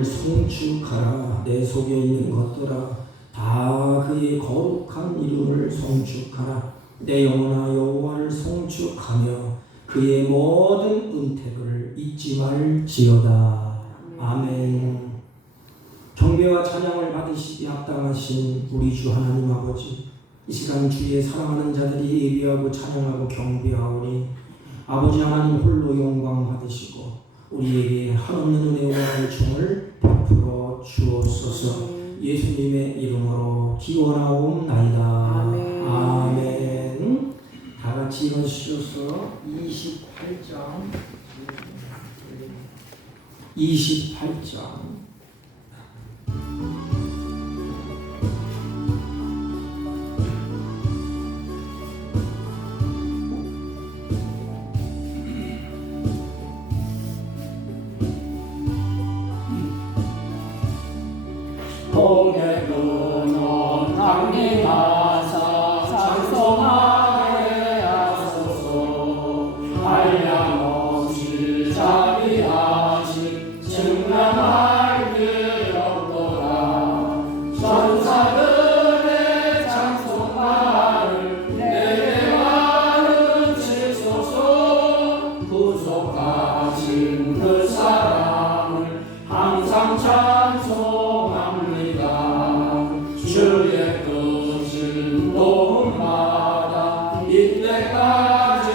여호와를 송축하라. 내 속에 있는 것들아 다 그의 거룩한 이름을 송축하라. 내 영혼아 여호와를 송축하며 그의 모든 은택을 잊지 말지어다. 아멘. 경배와 찬양을 받으시기 합당하신 우리 주 하나님 아버지, 이 시간 주의 사랑하는 자들이 예비하고 찬양하고 경배하오니 아버지 하나님 홀로 영광 받으시고 우리에게 한없는 은혜와 은총을 베풀어 주옵소서. 예수님의 이름으로 기원하옵나이다. 아멘. 아멘. 다 같이 일어서셔서 28장 복의 근원 강림하사 찬송하게 하소서. 한량없이 자비하신 증명할 길 없도다. 천사들의 찬송가를 내게 가르치소서. 구속하신 그 사랑을 항상 찬송합니다. 주의 뜻은 도움마다 이때까지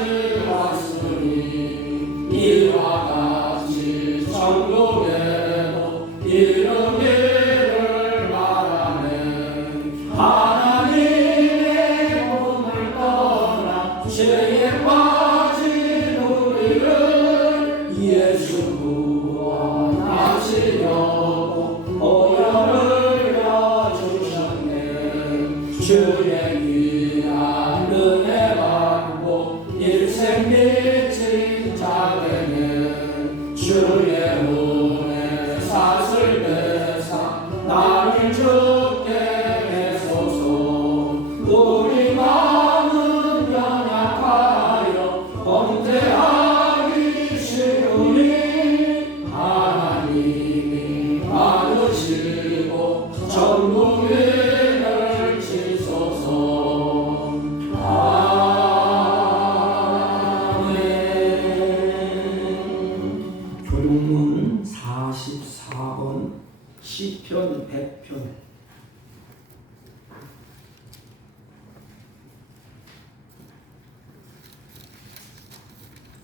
왔으니 이와 같이 천국에도 이르기를 바라네. 하나님의 품을 떠나 죄에 빠진 우리를 예수 구원하시려고 오열을 여주셨네. 주의 귀한 은혜 받고 일생 미친 자에게 주의 은혜 사슬 배사 나를 죽게 해소서. 우리 마음은 연약하여 범죄하기 쉬우니 하나님이 받으시고 전국 위를 치소서. 아멘. 교육문 44번 시편 100편.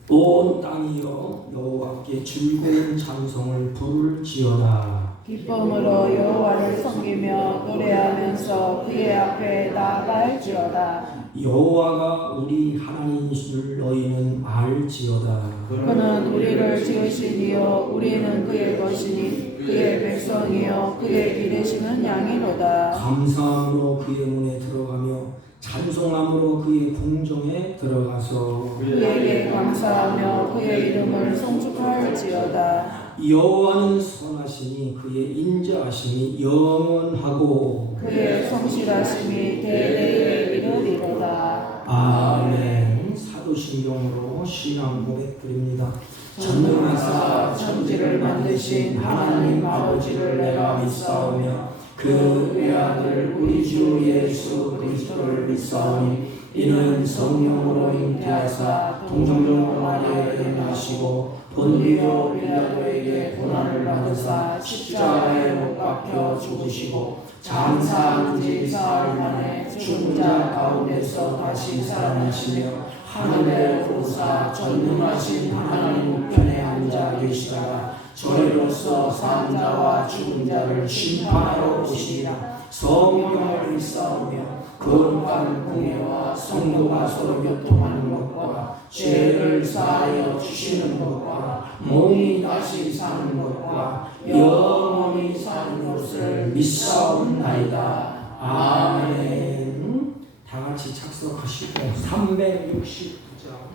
온 땅이여 여호와께 즐거운 찬송을 부를지어다. 기쁨으로 여호와를 섬기며 노래하면서 그의 앞에 나아갈지어다. 여호와가 우리 하나님이심을 너희는 알지어다. 그는 우리를 지으신 이요 우리는 그의 것이니 그의 백성이요 그의 기르시는 양이로다. 감사함으로 그의 문에 들어가며 찬송함으로 그의 궁정에 들어가서 그에게 감사하며 그의 이름을 송축할지어다. 여호와는 선하시니 그의 인자하심이 영원하고 그의 성실하심이 대대에 이르리로다. 아멘. 사도신경으로 신앙 고백드립니다. 전능하사 천지를 만드신 하나님 아버지를 내가 믿사오며 그 외아들 우리 주 예수 그리스도를 믿사오니 이는 성령으로 잉태하사 동정녀 마리아에게 나시고 본디오 빌라도에게 고난을 받으사 십자가에 못 박혀 죽으시고 장사한 지 사흘 만에 죽은 자 가운데서 다시 살아나시며 하늘에 오르사 전능하신 하나님 우편에 앉아 계시다가 저희로서 산 자와 죽은 자를 심판하러 오시리라. 성령을 믿사오며 거룩한 공예와 성도가 서로 교통하는 것과 죄를 사하여 주시는 것과 몸이 다시 사는 것과 영원히 사는 것을 믿사옵나이다. 아멘. 다 같이 착석하시고 369장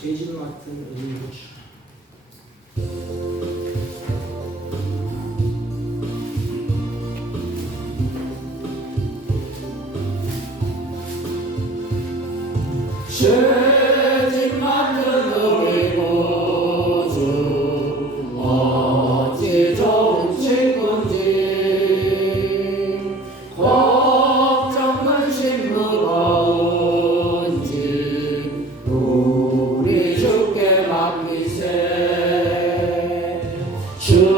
죄질 맡은 의무주. 죄짐 맡은 우리 구주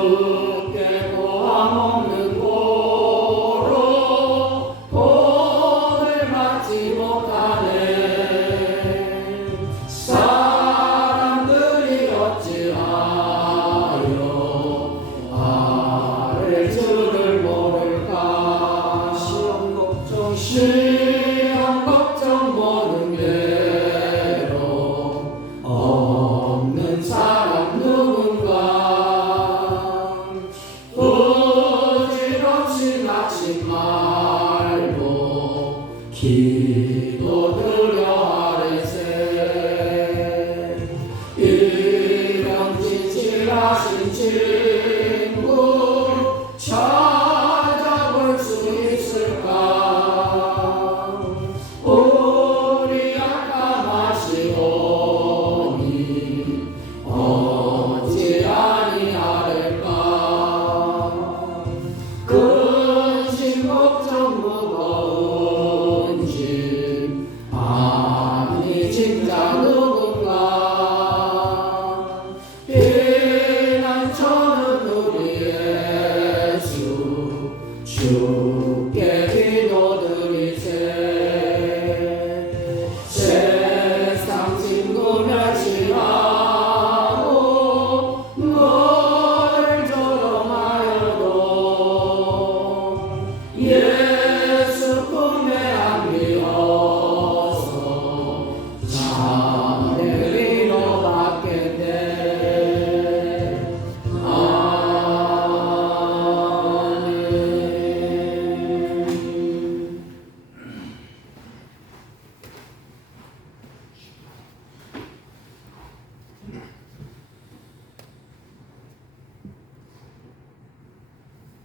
주께 고함 없는 고로 돈을 받지 못하네. 사람들이 어찌하여 아를 줄을 모를까. 시험 걱정 모든 괴로 없는 사람 누군가. 부질없이 낙심 말고 기도드려 하래세. 이런 진실하신 친구 찾아볼 수 있을까. 우리 아까마시오니 어찌 아니하릴까. 근심 걱정 무거운 짐 아니 진짜 누군가. 피난처는 우리 예수 주께 기도드리세. 세상 친구 멸시하고 너를 조롱하여도 예수 품에 안기어서 자네를 위로받겠네. 아멘.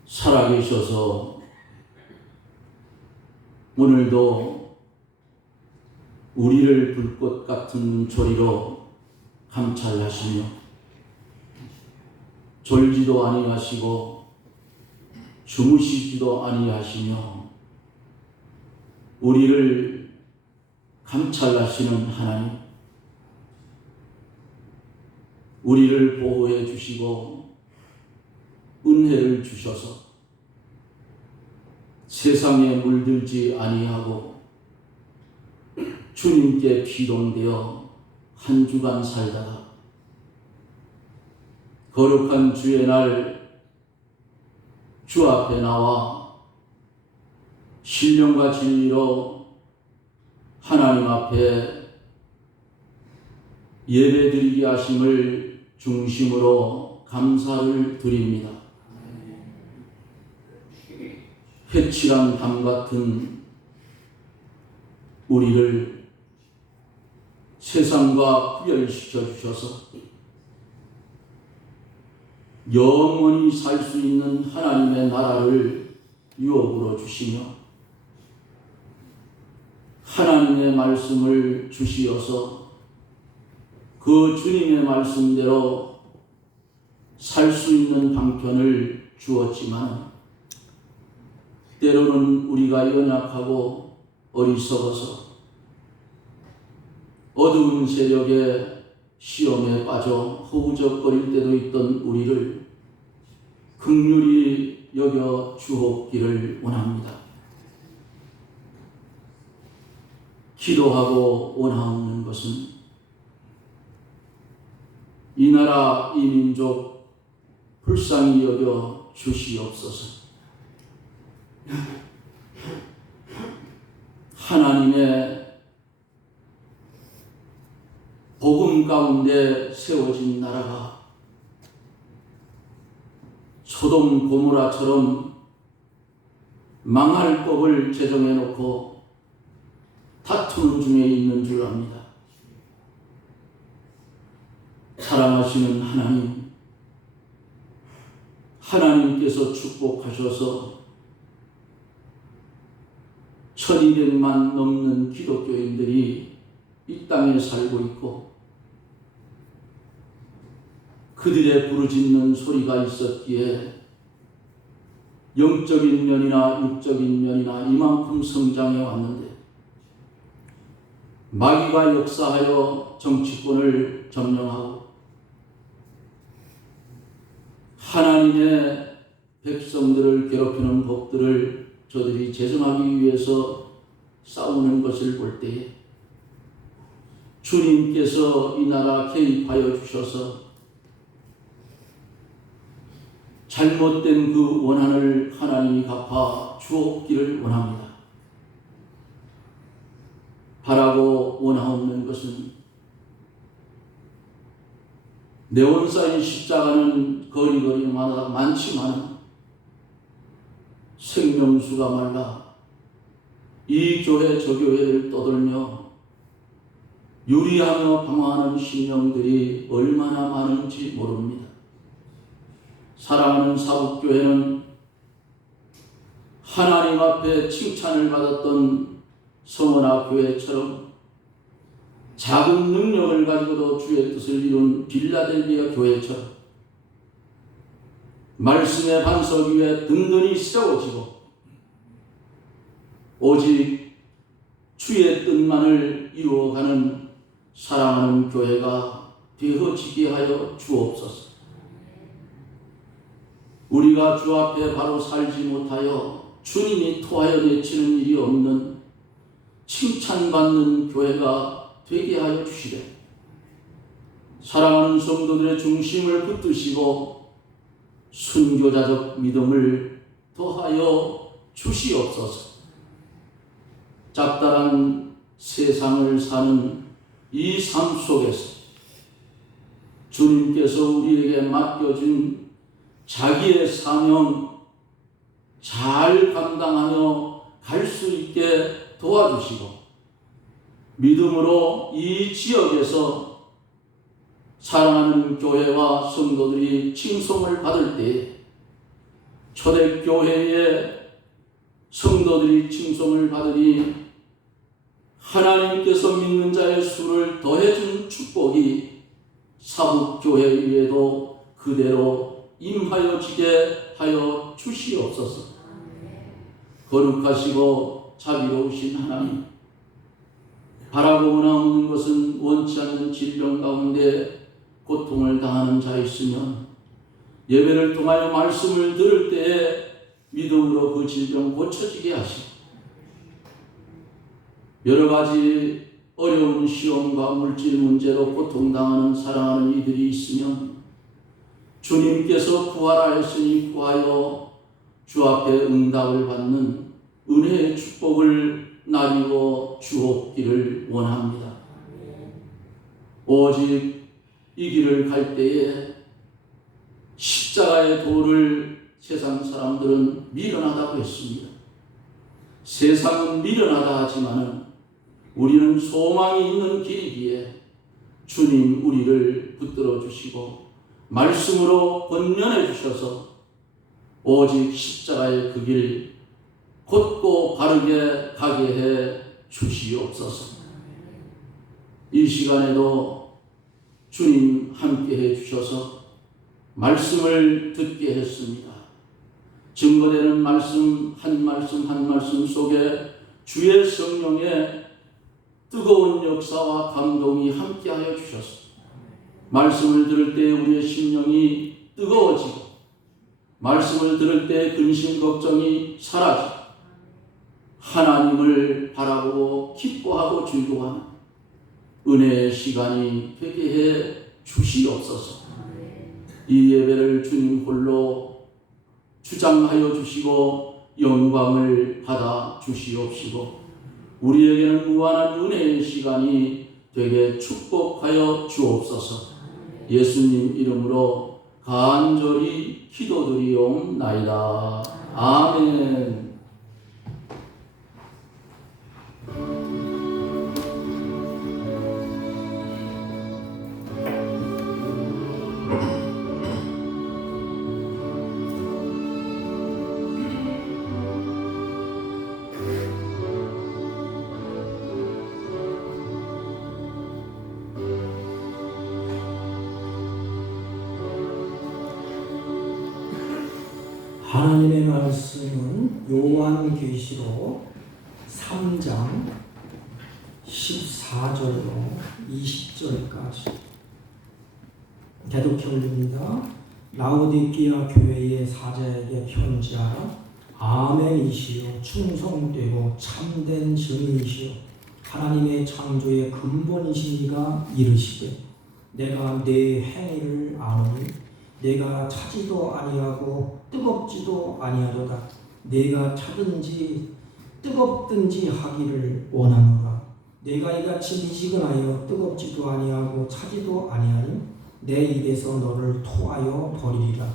살아계셔서 오늘도 우리를 불꽃 같은 눈초리로 감찰하시며 졸지도 아니하시고 주무시지도 아니하시며 우리를 감찰하시는 하나님, 우리를 보호해 주시고 은혜를 주셔서 세상에 물들지 아니하고 주님께 피동되어 한 주간 살다가 거룩한 주의 날 주 앞에 나와 신령과 진리로 하나님 앞에 예배드리게 하심을 중심으로 감사를 드립니다. 회칠한 밤 같은 우리를 세상과 구별시켜 주셔서 영원히 살 수 있는 하나님의 나라를 유업으로 주시며 하나님의 말씀을 주시어서 그 주님의 말씀대로 살 수 있는 방편을 주었지만 때로는 우리가 연약하고 어리석어서 어두운 세력의 시험에 빠져 허우적거릴 때도 있던 우리를 긍휼히 여겨 주옵기를 원합니다. 기도하고 원하옵는 것은 이 나라 이 민족 불쌍히 여겨 주시옵소서. 하나님의 복음 가운데 세워진 나라가 소돔 고모라처럼 망할 법을 제정해 놓고 다투는 중에 있는 줄 압니다. 사랑하시는 하나님, 하나님께서 축복하셔서 1200만 넘는 기독교인들이 이 땅에 살고 있고 그들의 부르짖는 소리가 있었기에 영적인 면이나 육적인 면이나 이만큼 성장해 왔는데 마귀가 역사하여 정치권을 점령하고 하나님의 백성들을 괴롭히는 법들을 저들이 제정하기 위해서 싸우는 것을 볼 때에 주님께서 이 나라 개입하여 주셔서 잘못된 그 원한을 하나님이 갚아 주옵기를 원합니다. 바라고 원하옵는 것은 네온 쌓인 십자가는 거리거리마다 많지만 생명수가 말라 이 교회 저 교회를 떠돌며 유리하며 방황하는 심령들이 얼마나 많은지 모릅니다. 사랑하는 사북교회는 하나님 앞에 칭찬을 받았던 성원아 교회처럼 작은 능력을 가지고도 주의 뜻을 이룬 빌라델비아 교회처럼 말씀의 반석 위에 든든히 세워지고 오직 주의 뜻만을 이루어가는 사랑하는 교회가 되어지게 하여 주옵소서. 우리가 주 앞에 바로 살지 못하여 주님이 토하여 내치는 일이 없는 칭찬받는 교회가 되게 하여 주시되 사랑하는 성도들의 중심을 붙드시고 순교자적 믿음을 더하여 주시옵소서. 잡다한 세상을 사는 이 삶 속에서 주님께서 우리에게 맡겨준 자기의 사명 잘 감당하며 갈 수 있게 도와주시고 믿음으로 이 지역에서 사랑하는 교회와 성도들이 칭송을 받을 때 초대교회의 성도들이 칭송을 받으니 하나님께서 믿는 자의 수를 더해준 축복이 사북교회 위에도 그대로 임하여지게 하여 주시옵소서. 거룩하시고 자비로우신 하나님, 바라고 원하옵는 것은 원치 않는 질병 가운데 고통을 당하는 자 있으면 예배를 통하여 말씀을 들을 때에 믿음으로 그 질병 고쳐지게 하시고 여러 가지 어려운 시험과 물질 문제로 고통당하는 사랑하는 이들이 있으면 주님께서 구하라했으니 구하여 주 앞에 응답을 받는 은혜의 축복을 나누어 주옵기를 원합니다. 오직 이 길을 갈 때에 십자가의 도를 세상 사람들은 미련하다고 했습니다. 세상은 미련하다 하지만은 우리는 소망이 있는 길이기에 주님 우리를 붙들어 주시고 말씀으로 권면해 주셔서 오직 십자가의 그 길 곧고 바르게 가게 해 주시옵소서. 이 시간에도 주님 함께 해 주셔서 말씀을 듣게 했습니다. 증거되는 말씀 한 말씀 속에 주의 성령의 뜨거운 역사와 감동이 함께하여 주셔서 말씀을 들을 때 우리의 심령이 뜨거워지고 말씀을 들을 때 근심 걱정이 사라지고 하나님을 바라보고 기뻐하고 즐거워하는 은혜의 시간이 되게 해 주시옵소서. 이 예배를 주님 홀로 주장하여 주시고 영광을 받아 주시옵시고 우리에게는 무한한 은혜의 시간이 되게 축복하여 주옵소서. 예수님 이름으로 간절히 기도드리옵나이다. 아멘. 하나님의 말씀은 요한계시록 3장 14절로 20절까지 대독해 올립니다. 라오디게아 교회의 사자에게 편지하라. 아멘이시요 충성되고 참된 증인이시요 하나님의 창조의 근본이신 이가 이르시되 내가 내 행위를 아노니 내가 차지도 아니하고 뜨겁지도 아니하도다. 내가 차든지 뜨겁든지 하기를 원하노라. 내가 이같이 미지근하여 뜨겁지도 아니하고 차지도 아니하니 내 입에서 너를 토하여 버리리라.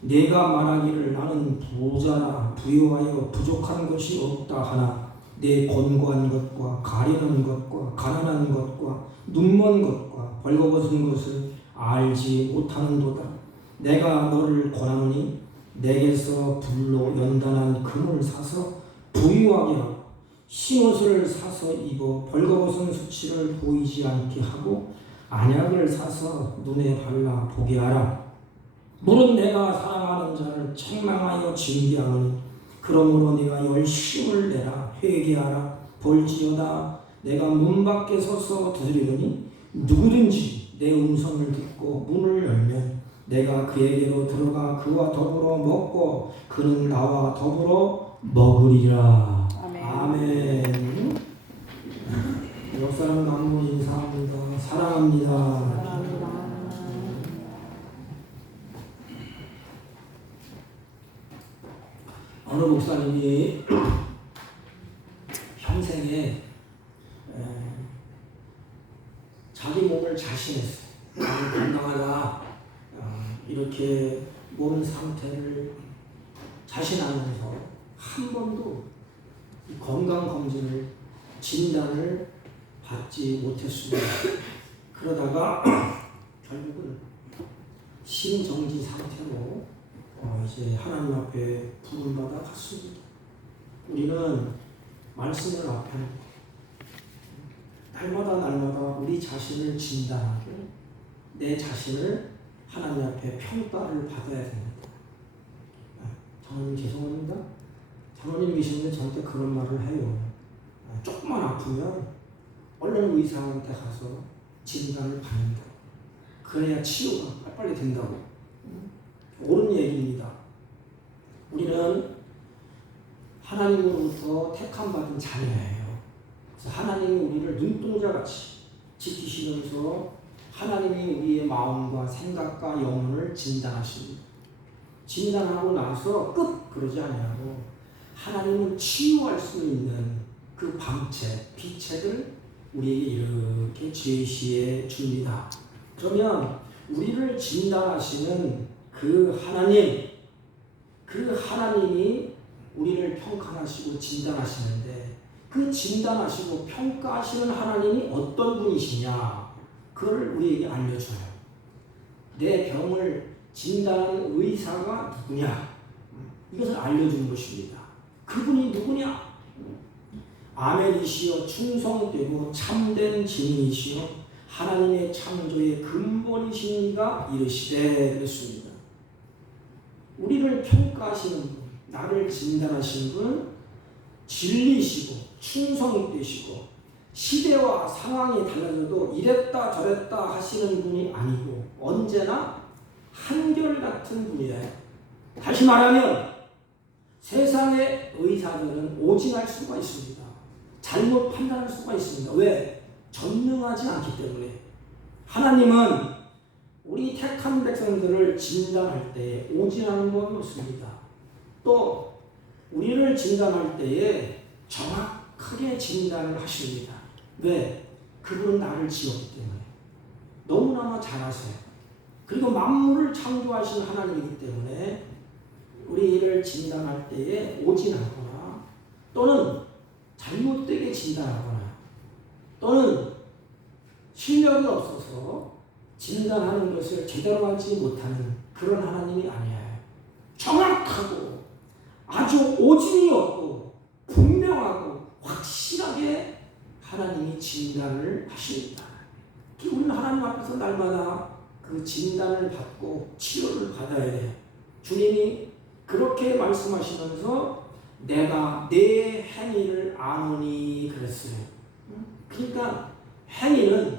내가 말하기를 나는 부자라 부유하여 부족한 것이 없다 하나 내 권고한 것과 가련한 것과 가난한 것과 눈먼 것과 벌거벗은 것을 알지 못하는도다. 내가 너를 권하노니 내게서 불로 연단한 금을 사서 부유하게 하고 흰옷을 사서 입어 벌거벗은 수치를 보이지 않게 하고 안약을 사서 눈에 발라 보게 하라. 물은 내가 사랑하는 자를 책망하여 징계하노니 그러므로 네가 열심을 내라. 회개하라. 볼지어다 내가 문 밖에 서서 두드리더니 누구든지 내 음성을 듣고 문을 열면 내가 그에게로 들어가 그와 더불어 먹고 그는 나와 더불어 먹으리라. 아멘. 아멘. 옆사람 한번 인사합니다. 사랑합니다. 사랑합니다. 어느 목사님이 평생에 자기 몸을 자신했어요. 나는 건강하다. 이렇게 몸 상태를 자신하면서 한 번도 건강 검진을 진단을 받지 못했습니다. 그러다가 결국은 심정지 상태로 이제 하나님 앞에 부름받아 갔습니다. 우리는 말씀을 앞에 날마다 우리 자신을 진단하고 내 자신을 하나님 앞에 평가를 받아야 됩니다. 장로님 죄송합니다. 장로님 계시는데 저한테 그런 말을 해요. 조금만 아프면 얼른 의사한테 가서 진단을 받는다. 그래야 치료가 빨리 된다고. 옳은 얘기입니다. 우리는 하나님으로부터 택함받은 자녀예요. 그래서 하나님이 우리를 눈동자같이 지키시면서 하나님이 우리의 마음과 생각과 영혼을 진단하십니다. 진단하고 나서 끝 그러지 아니하고 하나님은 치유할 수 있는 그 방책, 비책을 우리에게 이렇게 제시해 줍니다. 그러면 우리를 진단하시는 그 하나님이 우리를 평가하시고 진단하시는데 그 진단하시고 평가하시는 하나님이 어떤 분이시냐 그걸 우리에게 알려줘요. 내 병을 진단하는 의사가 누구냐 이것을 알려주는 것입니다. 그분이 누구냐? 아멘이시여 충성되고 참된 증인이시여 하나님의 창조의 근본이신 이가 이르시되 그랬습니다. 우리를 평가하시는 분, 나를 진단하시는 분, 진리시고 충성되시고 시대와 상황이 달라져도 이랬다 저랬다 하시는 분이 아니고 언제나 한결같은 분이에요. 다시 말하면 세상의 의사들은 오진할 수가 있습니다. 잘못 판단할 수가 있습니다. 왜? 전능하지 않기 때문에. 하나님은 우리 택한 백성들을 진단할 때 오진하는 건 없습니다. 또 우리를 진단할 때에 정확하게 진단을 하십니다. 왜? 그분은 나를 지었기 때문에. 너무나 잘 아세요. 그리고 만물을 창조하신 하나님이기 때문에 우리를 진단할 때에 오진하거나 또는 잘못되게 진단하거나 또는 실력이 없어서 진단하는 것을 제대로 하지 못하는 그런 하나님이 아니에요. 정확하고 아주 오진이 없고 분명하고 확실하게 하나님이 진단을 하십니다. 우리는 하나님 앞에서 날마다 그 진단을 받고 치료를 받아야 돼요. 주님이 그렇게 말씀하시면서 내가 내 행위를 아노니 그랬어요. 그러니까 행위는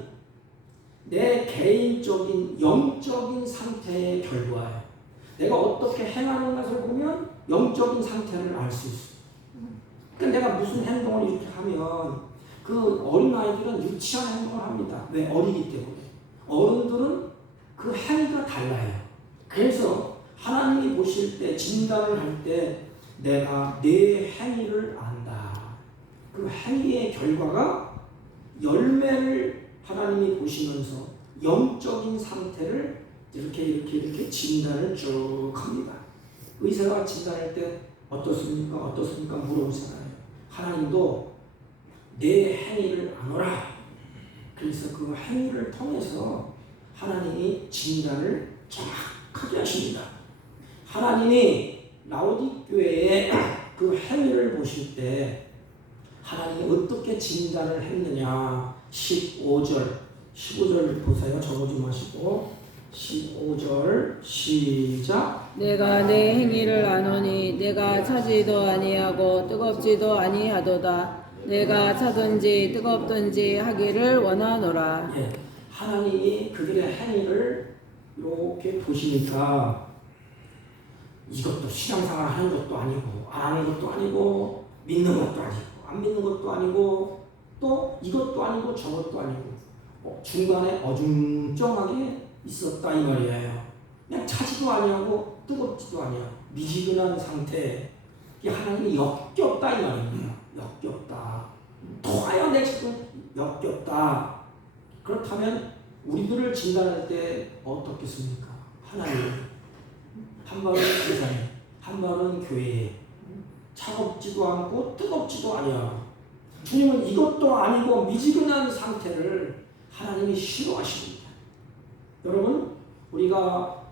내 개인적인 영적인 상태의 결과예요. 내가 어떻게 행하는 것을 보면 영적인 상태를 알 수 있어요. 그러니까 내가 무슨 행동을 이렇게 하면 그 어린아이들은 유치한 행동을 합니다. 왜? 어리기 때문에. 어른들은 그 행위가 달라요. 그래서 하나님이 보실 때 진단을 할 때 내가 내 행위를 안다. 그 행위의 결과가 열매를 하나님이 보시면서 영적인 상태를 이렇게 진단을 쭉 합니다. 의사가 진단할 때 어떻습니까? 물어보잖아요. 하나님도 내 행위를 아노라. 그래서 그 행위를 통해서 하나님이 진단을 정확하게 하십니다. 하나님이 라오디 교회의 그 행위를 보실 때 하나님이 어떻게 진단을 했느냐. 15절 보세요. 적어 좀 하시고 15절 시작. 내가 내 행위를 아노니 내가 차지도 아니하고 뜨겁지도 아니하도다. 내가 차든지 뜨겁든지 하기를 원하노라. 예, 하나님이 그들의 행위를 이렇게 보시니까 이것도 신앙생활 하는 것도 아니고 안 하는 것도 아니고 믿는 것도 아니고 안 믿는 것도 아니고 또 이것도 아니고 저것도 아니고 중간에 어중쩡하게 있었다 이 말이에요. 그냥 차지도 아니하고 뜨겁지도 아니하고 미지근한 상태. 하나님이 역겹다 이 말입니다. 역겹다. 도하여 내 지금 역겹다. 그렇다면 우리들을 진단할 때 어떻겠습니까? 하나님 한 발은 세상에, 한 발은 교회에. 차갑지도 않고 뜨겁지도 아니하고 주님은 이것도 아니고 미지근한 상태를 하나님이 싫어하십니다. 여러분, 우리가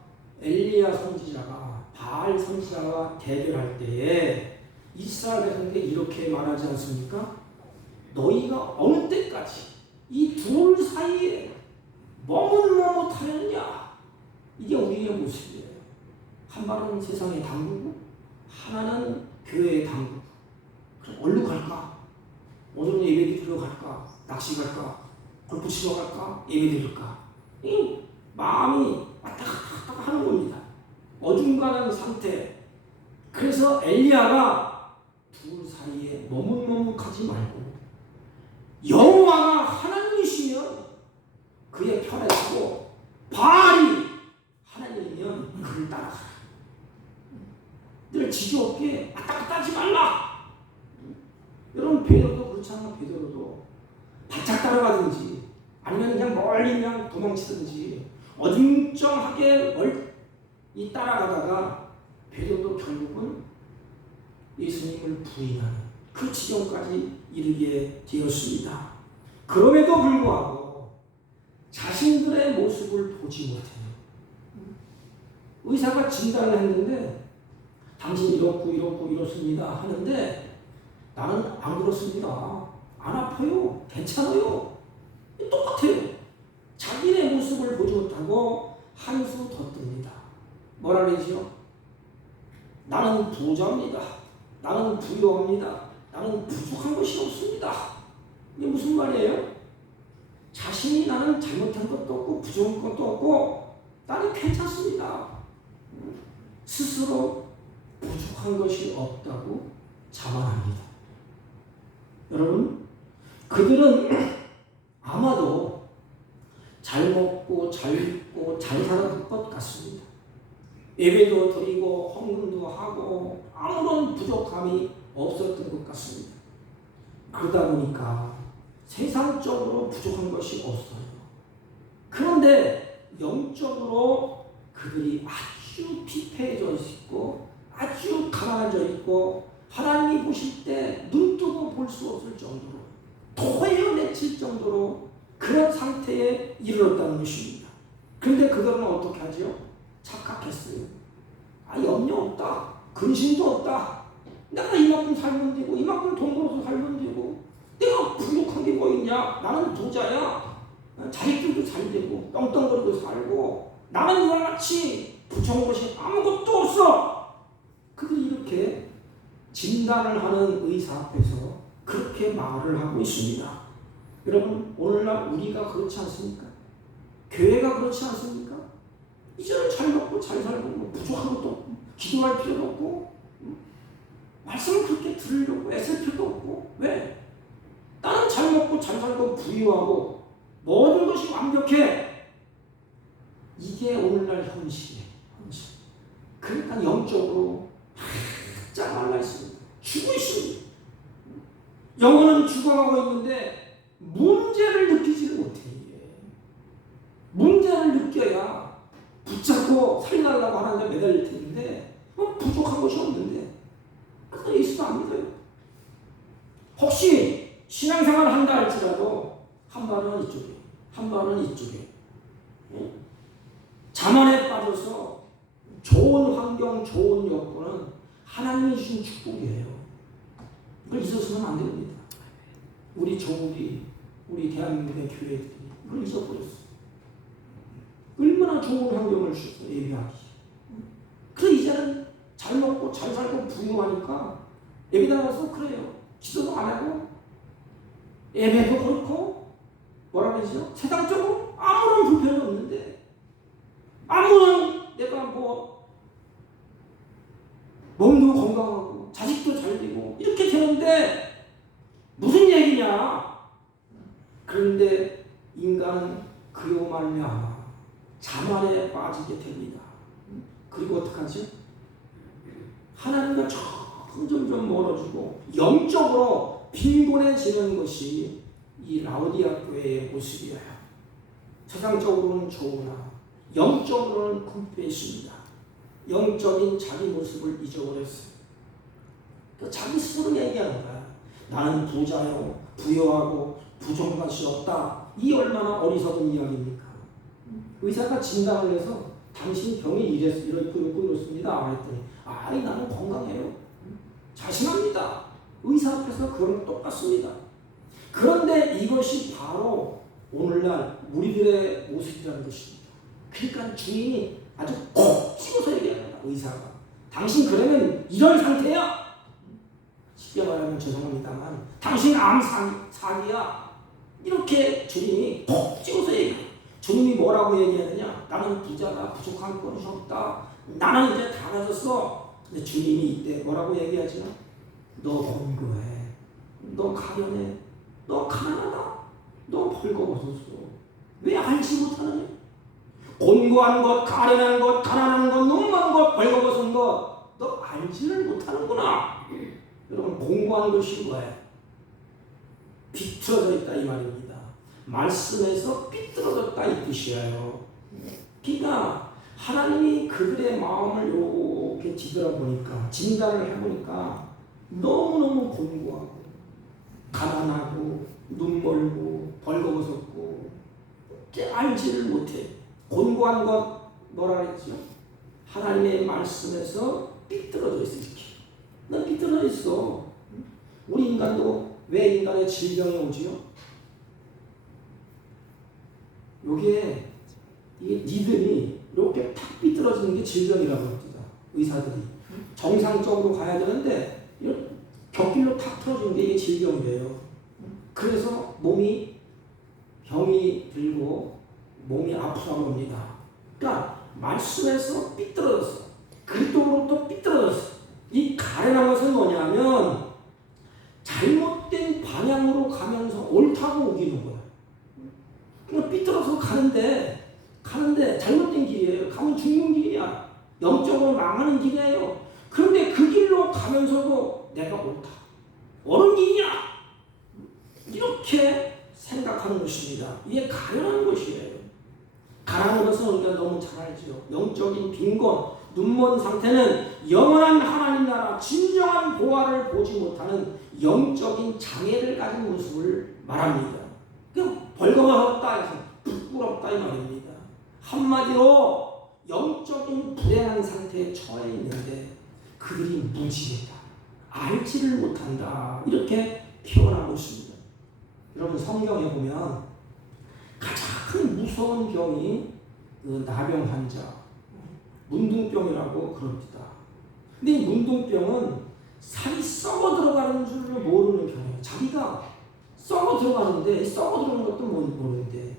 엘리야 선지자가 바알 선지자와 대결할 때에 이스라엘 백성들이 이렇게 말하지 않습니까? 너희가 어느 때까지 이 둘 사이에 머뭇머뭇하느냐. 이게 우리의 모습이에요. 한 발은 세상의 당구고 하나는 교회의 당구고. 그럼 어디로 갈까? 오늘은 예배 드리러 갈까? 낚시 갈까? 골프 치러 갈까? 예배 드릴까? 이 마음이 왔다 갔다 하는 겁니다. 어중간한 상태. 그래서 엘리야가 둘 사이에 머뭇머뭇하지 말고 여호와가 하나님이시면 그의 편에 서고 바알이 하나님이면 그를 따라가라. 늘 지지없게 왔다 갔다 하지 말라. 여러분, 베드로도 그렇잖아. 베드로도 바짝 따라가든지 아니면 그냥 멀리 그냥 도망치든지 어중쩡하게 멀리 따라가다가 베드로도 결국은 예수님을 부인하는 그 지경까지 이르게 되었습니다. 그럼에도 불구하고 자신들의 모습을 보지 못해요. 의사가 진단을 했는데 당신 이렇습니다 하는데 나는 안 그렇습니다. 안 아파요. 괜찮아요. 똑같아요. 자기네 모습을 보지 못하고 한 수 더 뜹니다. 뭐라 그러죠? 나는 부자입니다. 나는 부유합니다. 나는 부족한 것이 없습니다. 이게 무슨 말이에요? 자신이 나는 잘못한 것도 없고 부족한 것도 없고 나는 괜찮습니다. 스스로 부족한 것이 없다고 자만합니다. 여러분, 그들은 아마도 잘 먹고 잘 입고 잘 살았을 것 같습니다. 예배도 드리고 헌금도 하고 아무런 부족함이 없었던 것 같습니다. 그러다 보니까 세상적으로 부족한 것이 없어요. 그런데 영적으로 그들이 아주 피폐해져 있고 아주 가난해져 있고 하나님이 보실 때 눈뜨고 볼 수 없을 정도로 토해내칠 정도로 그런 상태에 이르렀다는 것입니다. 그런데 그들은 어떻게 하죠? 착각했어요. 염려 없다. 근심도 없다. 내가 이만큼 살면 되고 이만큼 돈 벌어서 살면 되고 내가 부족한 게 뭐 있냐. 나는 부자야. 자식들도 잘 되고 떵떵거리고 살고 나는 이와 같이 부족한 것이 아무것도 없어. 그들이 이렇게 진단을 하는 의사 앞에서 그렇게 말을 하고 있습니다. 여러분, 오늘날 우리가 그렇지 않습니까? 교회가 그렇지 않습니까? 이제는 잘 먹고 잘 살고 뭐 부족한 것도 없고 기도할 필요도 없고 말씀을 그렇게 들으려고 애쓸 필요도 없고 왜? 나는 잘 먹고 잘 살고 부유하고 모든 것이 완벽해. 이게 오늘날 현실이에요. 현실. 그러니까 영적으로 바짝 말라 있습니다. 죽어 있습니다. 영혼은 죽어가고 있는데 문제를 느끼지를 못해. 문제를 느껴야 붙잡고 살려달라고 하는데 매달릴 텐데 부족한 것이 없는데 그래서 예수도 안 믿어요. 혹시 신앙생활 한다 할지라도 한 발은 이쪽에 한 발은 이쪽에 자만에 빠져서 좋은 환경 좋은 여건은 하나님이 주신 축복이에요. 이걸 잊어서는 안 됩니다. 우리 조국이 우리 대한민국의 교회들이 이걸 잊어버렸어. 얼마나 좋은 환경을 주셨어 예배하기. 그래 이제는 잘 먹고 잘 살고 부유하니까 예배 나가서 그래요. 기도도 안 하고 예배도 그렇고 뭐라 그러죠? 세상적으로 아무런 불편이 없는데 아무런 내가 뭐 몸도 건강하고 자식도 잘 되고 이렇게 되는데 무슨 얘기냐? 그런데 인간은 그로 말미암아 자만에 빠지게 됩니다. 그리고 어떡하죠? 하나님과 점점 멀어지고 영적으로 빈곤해지는 것이 이 라오디아 교회의 모습이에요. 세상적으로는 좋으나 영적으로는 궁핍했습니다. 영적인 자기 모습을 잊어버렸어요. 자기 스스로 얘기하는 거야. 나는 부자요, 부여하고 부족한 것이 없다. 이 얼마나 어리석은 이야기입니까? 의사가 진단을 해서 당신 병이 이렇습니다. 그랬더니 아이 나는 건강해요. 자신합니다. 의사 앞에서 그거랑 똑같습니다. 그런데 이것이 바로 오늘날 우리들의 모습이라는 것입니다. 그러니까 주인이 아주 콕 집어서 얘기합니다. 의사가 당신 그러면 이런 상태야. 쉽게 말하면 죄송합니다만 당신 암 사기야. 이렇게 주님이 콕 집어서 얘기해요. 주님이 뭐라고 얘기하느냐? 나는 부자다. 부족한 것이 없다. 나는 이제 다 가졌어. 근데 주님이 이때 뭐라고 얘기하죠? 너 곤고해. 너 가련해. 너 가난하다. 너 벌거벗었어. 왜 알지 못하느냐? 곤고한 것, 가련한 것, 가난한 것, 눈먼 것, 벌거벗은 것, 너 알지를 못하는구나. 여러분 공부한 것이 뭐예요? 비틀어져 있다 이 말입니다. 말씀에서 삐뚤어졌다 이 뜻이에요. 그러니까 하나님이 그들의 마음을 이렇게 뒤돌아보니까 진단을 해보니까 너무너무 곤고하고 가난하고 눈멀고 벌거벗었고 알지를 못해. 곤고한 것 뭐라 그랬죠? 하나님의 말씀에서 삐뚤어져 있어. 이렇게 난 삐뚤어져 있어. 우리 인간도 왜 인간의 질병이 오지요? 이게 니들이 이렇게 탁 삐뚤어지는 게 질병이라고 합니다. 의사들이 정상적으로 가야 되는데 곁길로 탁 틀어지는 게 이게 질병이래요. 그래서 몸이 병이 들고 몸이 아프다고 합니다. 그러니까 말씀에서 삐뚤어졌어. 그리스도로 또 삐뚤어졌어. 이 가련한 것은 뭐냐면 잘못된 방향으로 가면서 옳다고 우기는 거야. 그러니까 삐뚤어서 가는데 잘못된 길이에요. 가면 죽는 길이야. 영적으로 망하는 길이에요. 그런데 그 길로 가면서도 내가 옳다. 옳은 길이야. 이렇게 생각하는 것입니다. 이게 가련한 것이에요. 가난한 것은 우리가 너무 잘 알죠. 영적인 빈곤, 눈먼 상태는 영원한 하나님 나라 진정한 보화를 보지 못하는 영적인 장애를 가진 모습을 말합니다. 벌거벗었다 해서 부끄럽다 이 말입니다. 한마디로 영적인 불행한 상태에 처해 있는데 그들이 무지하다. 알지를 못한다. 이렇게 표현하고 있습니다. 여러분 성경에 보면 가장 무서운 병이 그 나병 환자, 문둥병이라고 그럽니다. 근데 이 문둥병은 살이 썩어 들어가는 줄 모르는 병이에요. 자기가 썩어 들어가는데 썩어 들어가는 것도 모르는데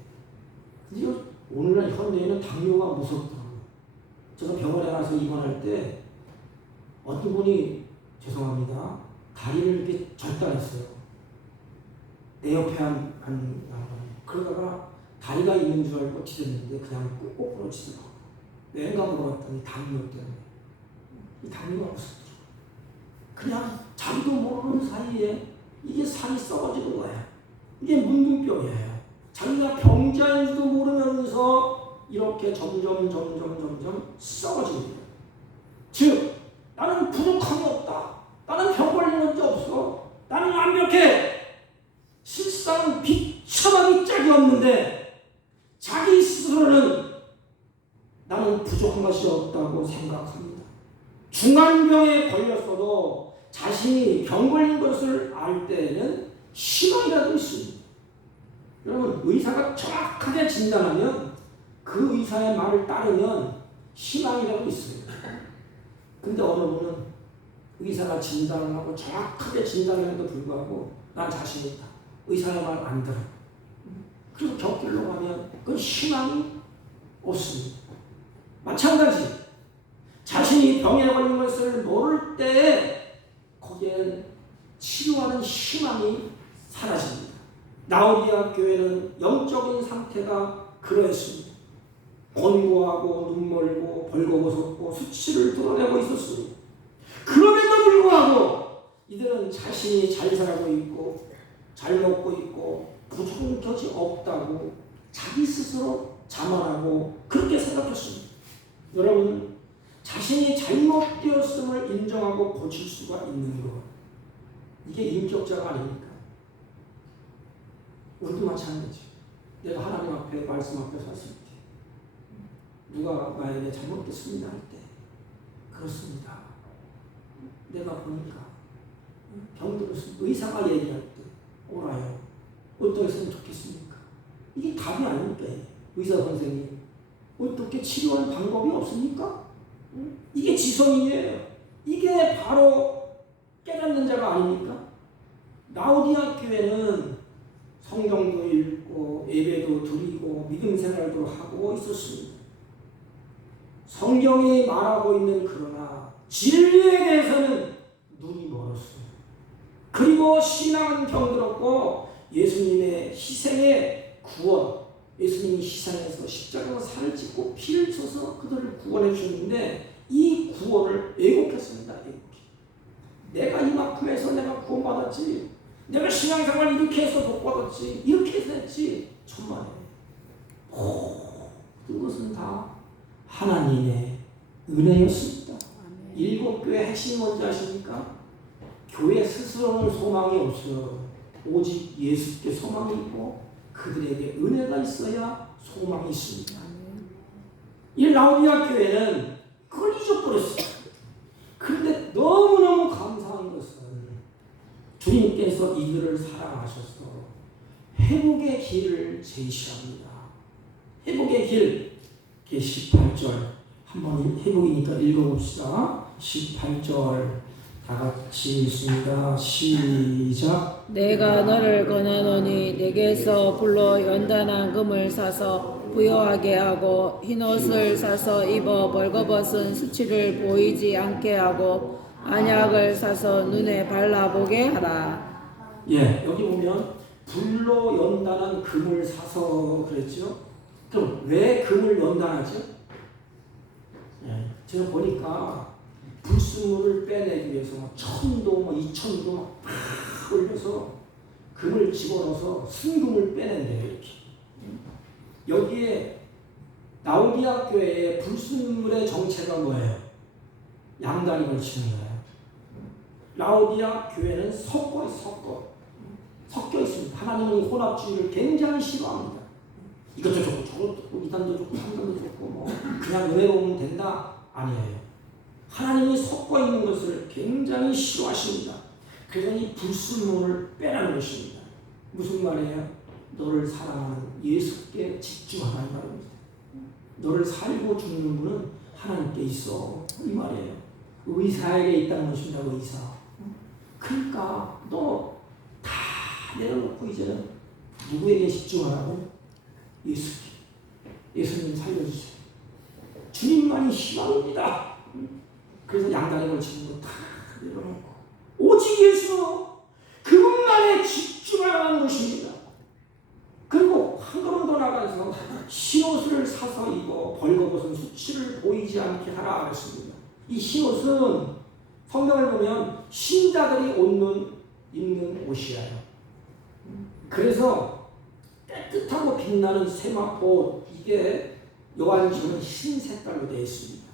오늘날 현대에는 당뇨가 무섭더라고요. 제가 병원에 가서 입원할 때 어떤 분이 죄송합니다. 다리를 이렇게 절단했어요. 내 옆에 한 양반이. 그러다가 다리가 있는 줄 알고 뒤졌는데 그냥 꼭 부러지더라고요. 왜인가 물어봤더니 당뇨 때문에. 이 당뇨가 무슨 그냥 자기도 모르는 사이에 이게 살이 썩어지는 거야. 이게 문둥병이에요. 자기가 병자인 줄도 모르면서 이렇게 점점 썩어지는 거예요. 즉 나는 부족함이 없다. 나는 병 걸린 문제 없어. 나는 완벽해. 실상 비참하기 짝이 없는데 자기 스스로는 나는 부족한 것이 없다고 생각합니다. 중환병에 걸렸어도 자신이 병 걸린 것을 알 때에는 희망이라도 있습니다. 여러분 의사가 정확하게 진단하면 그 의사의 말을 따르면 희망이라도 있습니다. 근데 어느 분은 의사가 진단을 하고 정확하게 진단에도 불구하고 난 자신 있다. 의사의 말 안 들어. 그리고 격길로 가면 그 희망이 없습니다. 마찬가지 자신이 병에 걸린 것을 모를 때 거기엔 치료하는 희망이 사라집니다. 라오디아 교회는 영적인 상태가 그러했습니다. 곤고하고 눈멀고 벌거벗었고 수치를 드러내고 있었습니다. 그럼에도 불구하고 이들은 자신이 잘 살고 있고 잘 먹고 있고 부족한 것이 없다고 자기 스스로 자만하고 그렇게 생각했습니다. 여러분 자신이 잘못되었음을 인정하고 고칠 수가 있는 것 이게 인격자가 아닙니까? 우리도 마찬가지. 내가 하나님 앞에 말씀 앞에 섰을 때 누가 만약에 잘못됐습니다 할 때 그렇습니다. 내가 보니까 병들었으면 의사가 얘기할 때 오라요. 어떻게 했으면 좋겠습니까? 이게 답이 아닙니까? 의사 선생님 어떻게 치료할 방법이 없습니까? 이게 지성이에요. 이게 바로 깨닫는 자가 아닙니까? 라오디아 교회는 성경도 읽고 예배도 드리고 믿음 생활도 하고 있었습니다. 성경이 말하고 있는 그러나 진리에 대해서는 눈이 멀었어요. 그리고 신앙은 병들었고 예수님의 희생의 구원, 예수님이 희생해서 십자가로 살을 찢고 피를 써서 그들을 구원해 주는데 이 구원을 왜곡했습니다. 내가 이만큼 해서 내가 구원받았지, 내가 신앙생활 이렇게 해서 복받았지, 이렇게 해서 했지. 천만에 그것은 다 하나님의 은혜였습니다. 일곱 교회 핵심 뭔지 아십니까? 교회 스스로는 소망이 없어요. 오직 예수께 소망이 있고 그들에게 은혜가 있어야 소망이 있습니다. 이 라오디아 교회는 그걸 잊어버렸어요. 그런데 너무너무 감사한 것은 주님께서 이들을 사랑하셔서 회복의 길을 제시합니다. 회복의 길 18절 한번 회복이니까 읽어봅시다. 18절 다 같이 읽습니다. 시작. 내가 너를 권하노니 내게서 불로 연단한 금을 사서 부요하게 하고 흰옷을 사서 입어 벌거벗은 수치를 보이지 않게 하고 안약을 사서 눈에 발라보게 하라. 예, 여기 보면 불로 연단한 금을 사서 그랬죠. 그럼 왜 금을 연단하죠? 예, 제가 보니까 불순물을 빼내기 위해서 1000도, 2000도 막 올려서 금을 집어넣어서 순금을 빼낸대요. 이렇게. 여기에 라오디아 교회의 불순물의 정체가 뭐예요? 양다리 걸치는 거예요. 라오디아 교회는 섞여 있습니다. 하나님은 혼합주의를 굉장히 싫어합니다. 이것도 좋고 저것도 좋고 이단도 좋고 삼단도 좋고 뭐 그냥 은혜로 오면 된다? 아니에요. 하나님이 섞어 있는 것을 굉장히 싫어하십니다. 그래서 이 불순물을 빼라는 것입니다. 무슨 말이에요? 너를 사랑하는 예수께 집중하라는 말입니다. 너를 살고 죽는 분은 하나님께 있어 이 말이에요. 의사에게 있다는 것입니다. 의사. 그러니까 너 다 내려놓고 이제는 누구에게 집중하라고? 예수님 살려주세요. 주님만이 희망입니다. 그래서 양다리 걸치는 거 다 내려놓고 오직 예수 그분만에 집중하라는 것입니다. 그리고 한 걸음 더 나가서 흰옷을 사서 입어 벌거벗은 수치를 보이지 않게 하라 그랬습니다. 이 흰옷은 성경을 보면 신자들이 입는 옷이에요. 그래서 깨끗하고 빛나는 세마포, 이게 요한주는 흰 색깔로 되어 있습니다.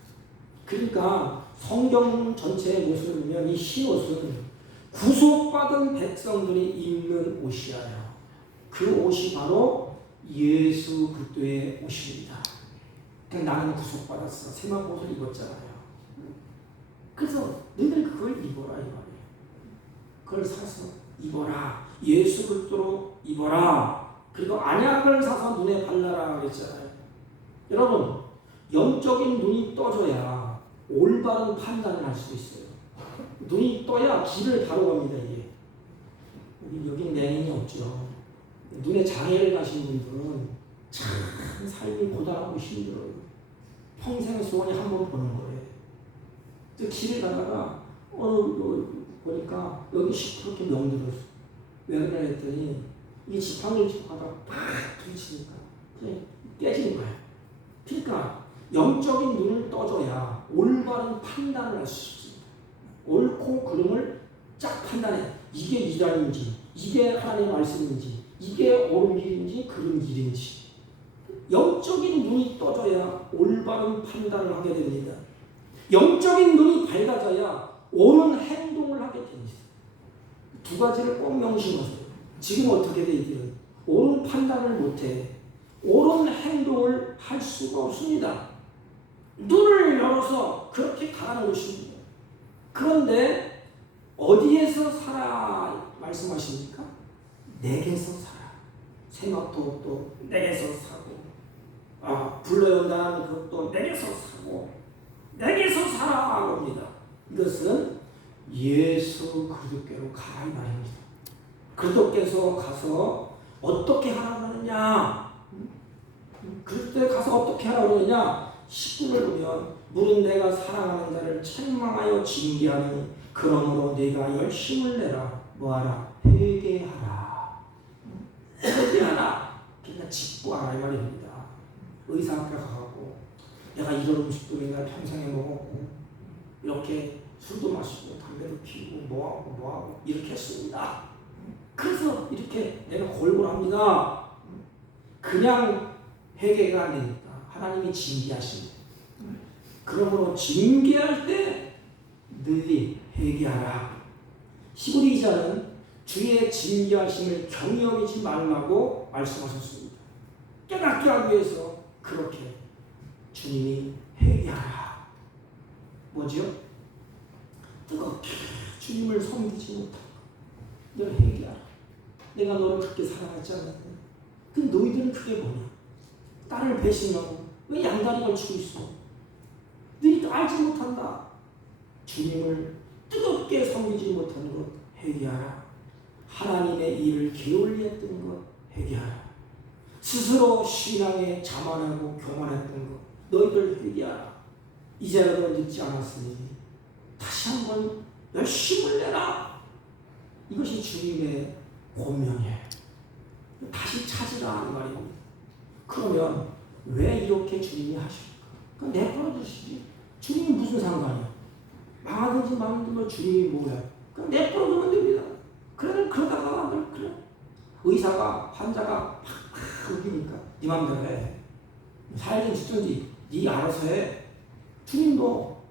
그러니까 성경 전체의 모습을 보면 이 흰옷은 구속받은 백성들이 입는 옷이에요. 그 옷이 바로 예수 그리스도의 옷입니다. 그러니까 나는 구속받았어. 세마포 옷을 입었잖아요. 그래서 너희들 그걸 입어라 이 말이에요. 그걸 사서 입어라. 예수 그리스도로 입어라. 그리고 안약을 사서 눈에 발라라 그랬잖아요. 여러분, 영적인 눈이 떠져야 올바른 판단을 할 수 있어요. 눈이 떠야 길을 바로 갑니다. 이게. 여기 내행이 없죠. 눈에 장애를 가신 분들은 참 삶이 고단하고 힘들어요. 평생 소원이 한 번 보는 거예요. 길을 가다가 보니까 여기 시끄럽게 명들었어. 왜 그러냐 했더니 이 지팡이를 짚고 가다가 팍 부딪히니까 깨지는 거야. 그러니까 영적인 눈을 떠줘야 올바른 판단을 할 수 있습니다. 옳고 그름을 쫙 판단해. 이게 이단인지, 이게 하나님의 말씀인지, 이게 옳은 길인지 그른 길인지. 영적인 눈이 떠져야 올바른 판단을 하게 됩니다. 영적인 눈이 밝아져야 옳은 행동을 하게 됩니다. 두 가지를 꼭 명심하세요. 지금 어떻게 돼 이들은 옳은 판단을 못해. 옳은 행동을 할 수가 없습니다. 눈을 열어서 그렇게 가라는 것입니다. 그런데 어디에서 살아 말씀하십니까? 내게서 살아. 세마토도 내게서 사고, 불러연다는 그것도 내게서 사고, 내게서 살아 옵니다. 이것은 예수 그리스도께로 가라 이 말입니다. 그리스도께서 가서 어떻게 하라고 하느냐? 그리스도에 가서 어떻게 하라고 하느냐? 10분을 보면 물은 내가 사랑하는 자를 책망하여 징계하니 그러므로 내가 열심을 내라. 뭐하라? 회개하라. 회개하라. 그냥 짚고 하라 이 말입니다. 의사 앞에 가고 내가 이런 음식도 내가 평생에 먹었고 이렇게 술도 마시고 담배도 피우고 뭐하고 이렇게 했습니다. 그래서 이렇게 내가 골골합니다. 그냥 회개가 안 되니까 하나님이 징계하십니다. 그러므로 징계할 때 늘 회개하라. 히브리 기자는 주의 징계하심을 경히 말라고 말씀하셨습니다. 깨닫게 하기 위해서 그렇게 주님이 회개하라. 뭐죠? 뜨겁게 주님을 섬기지 못하고 널 회개하라. 내가 너를 그렇게 사랑하지 않았냐. 근데 너희들은 그게 뭐냐? 딸을 배신하고 왜 양다리 걸치고 있어? 너희도 알지 못한다. 주님을 뜨겁게 섬기지 못하는 것 회개하라. 하나님의 일을 게을리 했던 것 회개하라. 스스로 신앙에 자만하고 교만했던 것 너희들 회개하라. 이제라도 늦지 않았으니 다시 한번 열심을 내라. 이것이 주님의 권면이에요. 다시 찾으라 이 말입니다. 그러면 왜 이렇게 주님이 하실까? 그럼 내버려 두시지. 주님이 무슨 상관이야? 망하든지 망하든지 주님이 뭐야? 그럼 내버려 두면 됩니다. 그러다가 그래. 의사가 환자가 팍팍 웃기니까 네 맘대로 해. 살든 죽든지 네 알아서 해. 주님도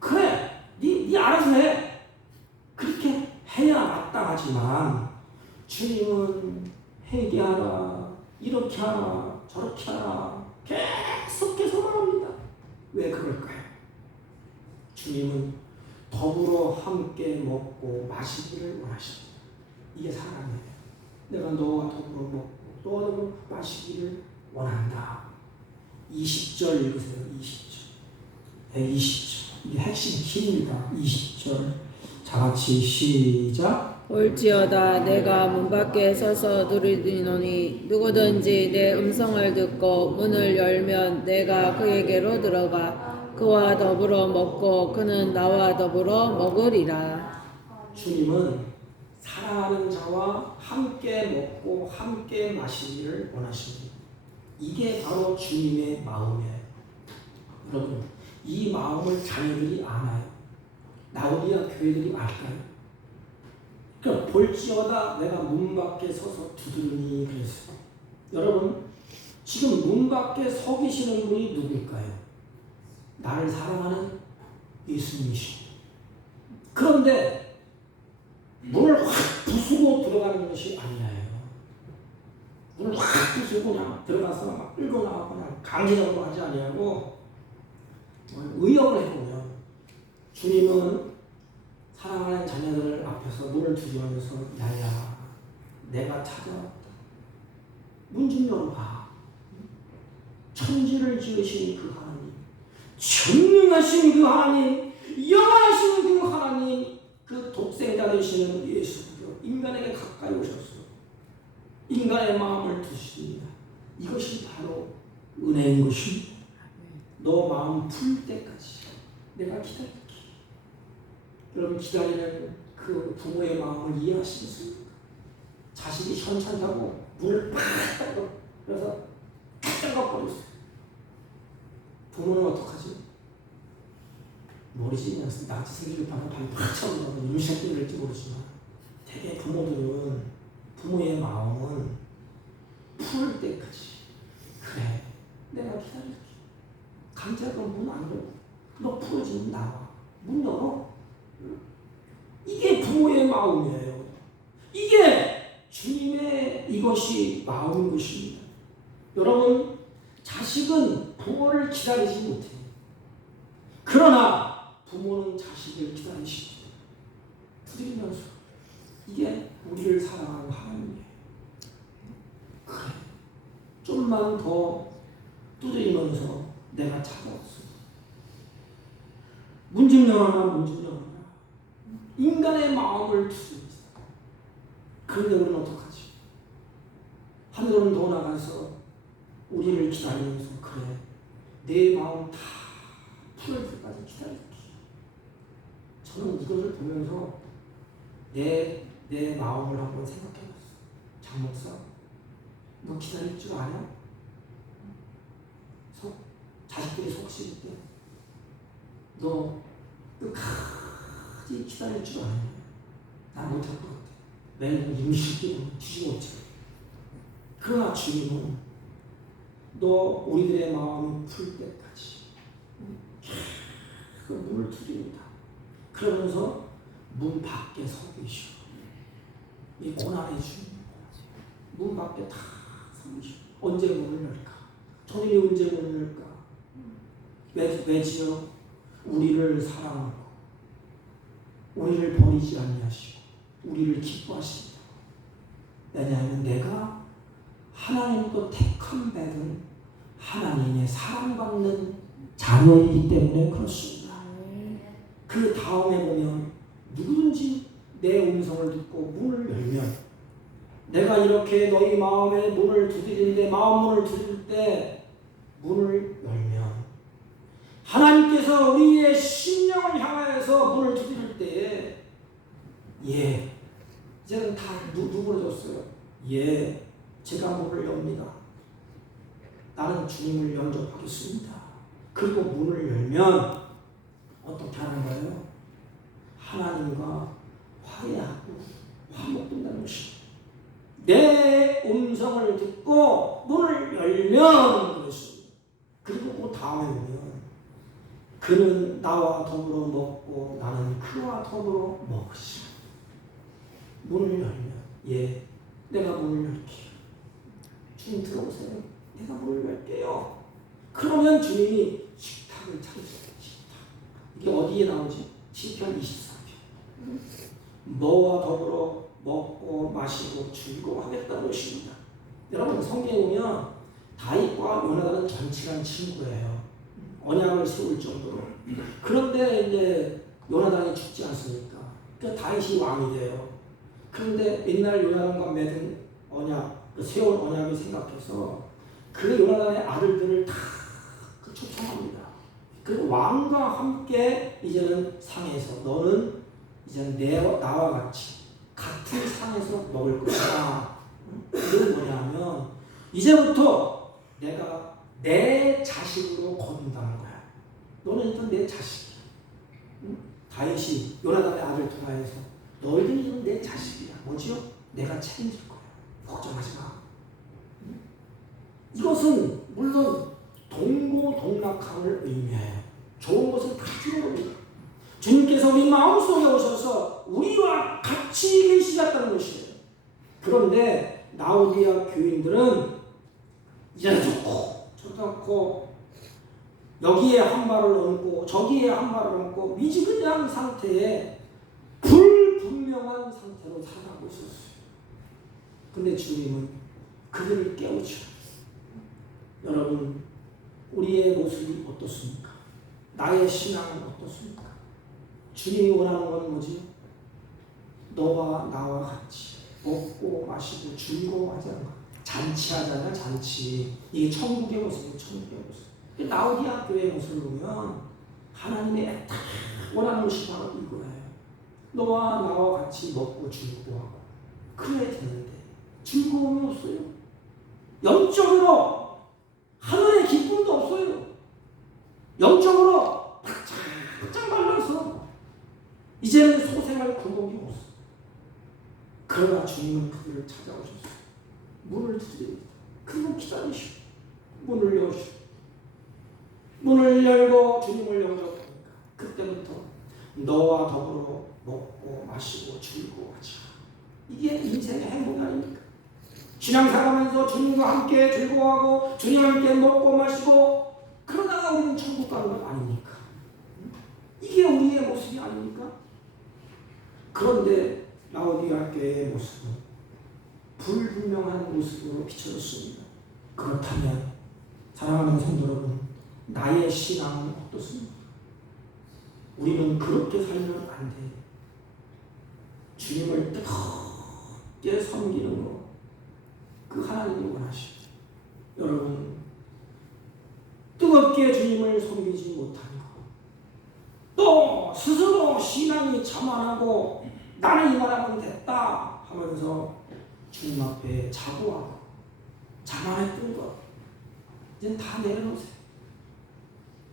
그래. 네 알아서 해. 그렇게 해야 마땅하지만 주님은 회개하라. 이렇게 하라. 저렇게 하라. 계속해서 말합니다. 왜 그럴까요? 주님은 더불어 함께 먹고 마시기를 원하십니다. 이게 사랑이에요. 내가 너와 더불어 먹고 너와 더불어 마시기를 원한다. 20절 읽으세요. 20절. 이게 핵심 키입니다. 20절 자, 같이 시작. 볼지어다 내가 문 밖에 서서 누르노니 누구든지 내 음성을 듣고 문을 열면 내가 그에게로 들어가 그와 더불어 먹고 그는 나와 더불어 먹으리라. 주님은 사랑하는 자와 함께 먹고 함께 마시기를 원하십니다. 이게 바로 주님의 마음이에요. 여러분, 이 마음을 자녀들이 아나요? 나오리아 교회들이 알까요? 그러니까 볼지어다 내가 문 밖에 서서 두드리니 그랬어요. 여러분, 지금 문 밖에 서 계시는 분이 누구일까요? 나를 사랑하는 예수님이시죠. 그런데 문을 확 부수고 들어가는 것이 아니에요. 문을 확 부수고 그냥 들어가서 막 끌고 나가고 그냥 강제적으로 하지 아니하고 의역을 해보면 주님은 사랑하는 자녀들 앞에서 문을 두드리면서 야야 내가 찾아왔다. 문 좀 열어봐. 천지를 지으신 그 하나님, 전능하신 그 하나님, 영원하신 그 하나님, 그 독생자 되시는 예수께서 인간에게 가까이 오셨어. 인간의 마음을 드십니다. 이것이 바로 은혜인 것입니다. 너 마음 풀 때까지 내가 기다릴게. 여러분, 기다리는 그 부모의 마음을 이해하시겠습니까? 자식이 현찮다고 문을 팍 닫고 그래서 깜짝거렸어요. 부모는 어떡하지? 모르지. 그냥 나치 생기를 받아 발이 팍 차오르고 이런 새끼를 할지 모르지만 대개 부모들은 부모의 마음은 풀 때까지 그래 내가 기다릴게. 강제로 문 안 열고 너 풀어지면 나와. 문 열어. 이게 부모의 마음이에요. 이게 주님의 이것이 마음인 것입니다. 여러분, 자식은 부모를 기다리지 못해요. 그러나 부모는 자식을 기다리십니다. 두드리면서 이게 우리를 사랑하는 하나님이에요. 그래, 좀만 더 두드리면서 내가 찾아왔어. 문 좀 열어라, 문 좀 열어라. 인간의 마음을 두드립니다. 그런데 우리는 어떡하지? 하늘은 더 나가서 우리를 기다리면서 그래 내 마음 다 풀을 때까지 기다릴게. 저는 이것을 보면서 내 마음을 한번 생각해봤어. 장 목사, 너 기다릴 줄 아냐? 자식들이 속 씹을 때 너 끝까지 기다릴 줄 아냐? 난 못할 것 같아. 매일 임시기로 뒤집어 엎쳐. 그러나 주님은 너 우리들의 마음이 풀 때까지 그 문을 두드립니다. 그러면서 문 밖에 서 계시오. 이 고난의 주님 문 밖에 다 서 계시오. 언제 문을 열까? 주님이 언제 문을 열까? 왜지요? 우리를 사랑하고 우리를 버리지 아니하시고 우리를 기뻐하십니다. 왜냐하면 내가 하나님도 택함 받은 하나님의 사랑받는 자녀이기 때문에 그렇습니다. 그 다음에 보면 누구든지 내 음성을 듣고 문을 열면 내가 이렇게 너희 마음의 문을 두드리는데 마음 문을 두드릴 때 문을 열면 하나님께서 우리의 심령을 향하여서 문을 두드릴 때에 이제는 다 누그러졌어요. 제가 문을 엽니다. 나는 주님을 영접하겠습니다. 그리고 문을 열면 어떻게 하는 거예요? 하나님과 화해하고 화목된다는 것입니다. 내 음성을 듣고 문을 열면 그것입니다. 그리고 그 다음에 보면 그는 나와 더불어 먹고 나는 그와 더불어 먹으시오. 문을 열면 내가 문을 열게요. 주님 들어오세요. 내가 문을 열게요. 그러면 주님이 식탁을 차리세요. 식탁. 이게 어디에 나오지? 시편 24편. 너와 더불어 먹고 마시고 즐거워하겠다는 것입니다. 여러분, 성경에 보면 다윗과 요나단은 절친한 친구예요. 언약을 세울 정도로. 그런데 이제 요나단이 죽지 않습니까? 그 다윗이 왕이 돼요. 그런데 옛날 요나단과 맺은 언약, 그 세운 언약을 생각해서 그 요나단의 아들들을 다 초청합니다. 그 왕과 함께 이제는 상에서 너는 이제 나와 같이 같은 상에서 먹을 거다. 이건 뭐냐면 이제부터 내가 내 자식으로 거둔다는 거야. 너는 일단 내 자식이야. 다윗이 요나단의 아들 두라에서 너희들은 내 자식이야. 뭐지요? 내가 책임질 거야. 걱정하지 마. 이것은 물론 동고동락함을 의미해요. 좋은 것은 다 주는 겁니다. 주님께서 우리 마음속에 오셔서 우리와 같이 계시겠다는 것이에요. 그런데 라오디아 교인들은 이래 좋고 저래 좋고 여기에 한 발을 얹고 저기에 한 발을 얹고 미지근한 상태에 불분명한 상태로 살아가고 있었어요. 근데 주님은 그들을 깨우쳐. 여러분, 우리의 모습이 어떻습니까? 나의 신앙은 어떻습니까? 주님이 원하는 건 뭐지? 너와 나와 같이 먹고 마시고 즐거워하지 않는 것. 잔치하잖아, 잔치. 이게 천국의 모습이에요, 천국의 모습. 라오디아 교회의 모습을 보면 하나님의 딱 원하는 것이 바로 이거예요. 너와 나와 같이 먹고 즐거워하고 그래야 되는데 즐거움이 없어요. 영적으로 하늘의 기쁨도 없어요. 영적으로 바짝 말라서 이제는 소생할 구멍이 없어. 그러나 주님은 그들을 찾아오셨어요. 문을 두드립니다. 그리고 기다리시고 문을 여시고 문을 열고 주님을 영접하니까 그때부터 너와 더불어 먹고 마시고 즐거워하자. 이게 인생의 행복 아닙니까? 신앙생활하면서 주님과 함께 즐거워하고 주님과 함께 먹고 마시고 그러다가 우리는 천국 가는 건 아닙니까? 이게 우리의 모습이 아닙니까? 그런데 라오디아 교회의 모습은 불분명한 모습으로 비춰졌습니다. 그렇다면 사랑하는 성도 여러분, 나의 신앙은 어떻습니까? 우리는 그렇게 살면 안 돼요. 주님을 뜨겁게 섬기는 것, 그 하나님이 원하시죠. 여러분, 뜨겁게 주님을 섬기지 못하는 것, 또 스스로 신앙이 자만하고 나는 이만하면 됐다 하면서 주님 앞에 자고하고 자만했던 것, 이제 다 내려놓으세요.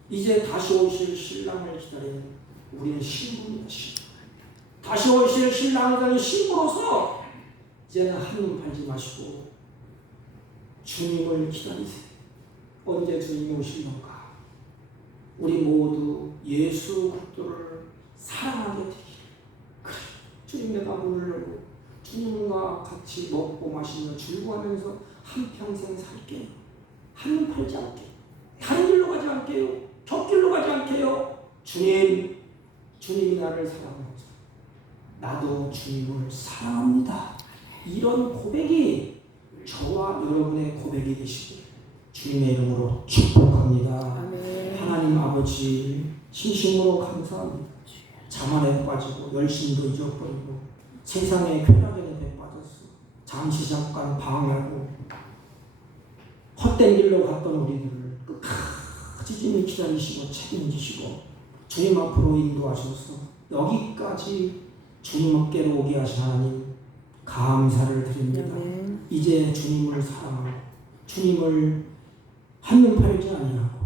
이제 다시 오실 신랑을 기다리는 우리는 신부입니다. 신부. 다시 오실 신랑을 기다리는 신부로서 이제는 한눈 팔지 마시고 주님을 기다리세요. 언제 주님이 오시는가? 우리 모두 예수 그리스도를 사랑하게 되기를. 그래, 주님 내가 문을 열고 주님과 같이 먹고 마시며 즐거워하면서 한평생 살게요. 한눈 팔지 않게, 다른 길로 가지 않게요. 곁길로 가지 않게요. 주님이 나를 사랑하죠. 나도 주님을 사랑합니다. 이런 고백이 저와 여러분의 고백이 되시길 주님의 이름으로 축복합니다. 아멘. 하나님 아버지 진심으로 감사합니다. 자만에 빠지고 열심도 잊어버리고 세상의 쾌락에 빠졌어. 잠시 잠깐 방황하고 헛된 길로 갔던 우리들을 끝까지 주님이 기다리시고 책임지시고 주님 앞으로 인도하셔서 여기까지 주님께로 오게 하신 하나님 감사를 드립니다. 아멘. 이제 주님을 사랑하고 주님을 한눈 팔지 아니하고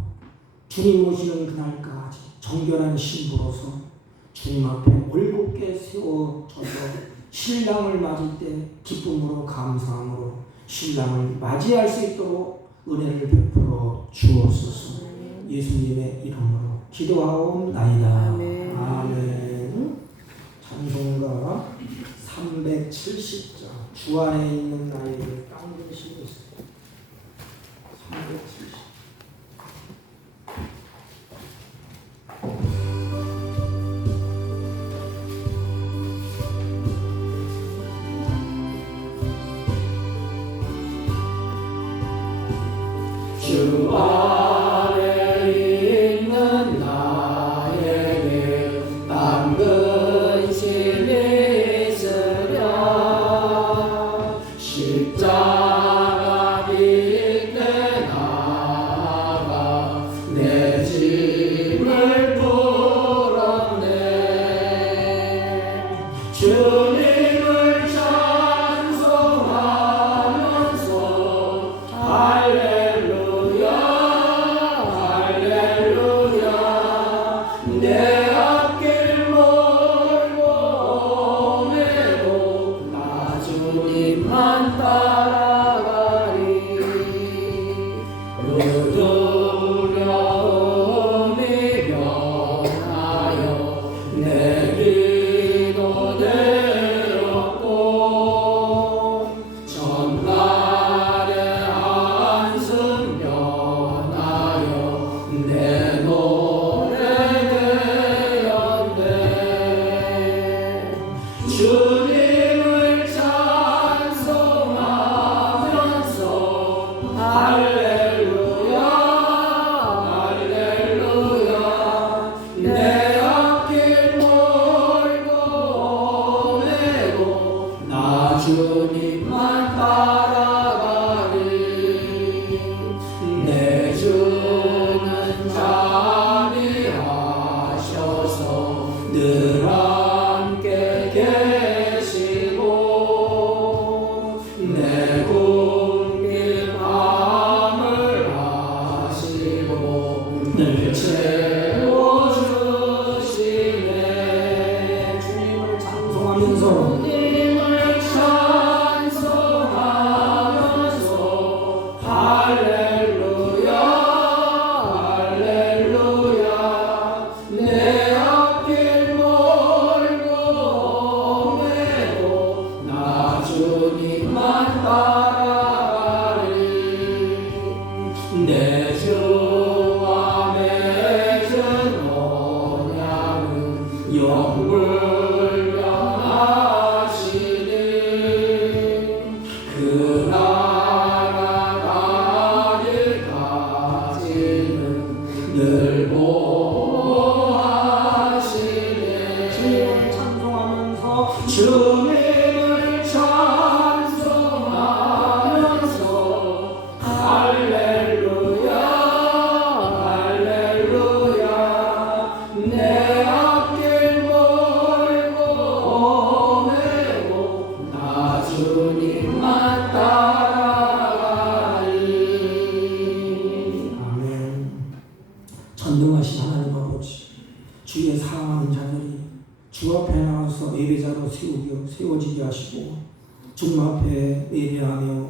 주님 오시는 그날까지 정결한 신부로서 주님 앞에 올곧게 세워져서 신랑을 맞을 때 기쁨으로 감사함으로 신랑을 맞이할 수 있도록 은혜를 베풀어 주옵소서. 예수님의 이름으로 기도하옵나이다. 아멘. 아멘. 찬송가 370장 주 안에 있는 나에게 땅 되시고 있습니다. 370. 주 안에 있는 나에게 땅 근심이 주님을 찬송하면서 할렐루야 할렐루야 내 앞길 멀고 오매도 나 주님만 따라가리 그 두려움이 변하여 내 기도 되었고 전날의 한숨 변하여 내 노래 되었네 주님을 찬송하면서 할렐루야 할렐루야 내 앞길 멀고 오매도 나 주님만 따라가리 내 주는 자비하셔서 늘 함께 계시고 내 굶긴 밤을 하시고 늘 채워주시네 주님을 찬송하면서 주님을 찬송하면서 할렐루야 할렐루야 내 앞길 멀고 오매도 나 주님만 따라가리 내 주와 맺은 언약은 영불변하시니 그 나라 가기까지는 늘 보호하시네 주님을 찬송하면서 주님을 찬송하면서 할렐루야 할렐루야 내 앞길 멀고 오매도 나 주님만 따라가리 아멘. 전능하신 하나님 아버지, 주의 사랑하는 자들이 주 앞에 나와서 예배자로 세워지게 하시고 주님 앞에 예배하며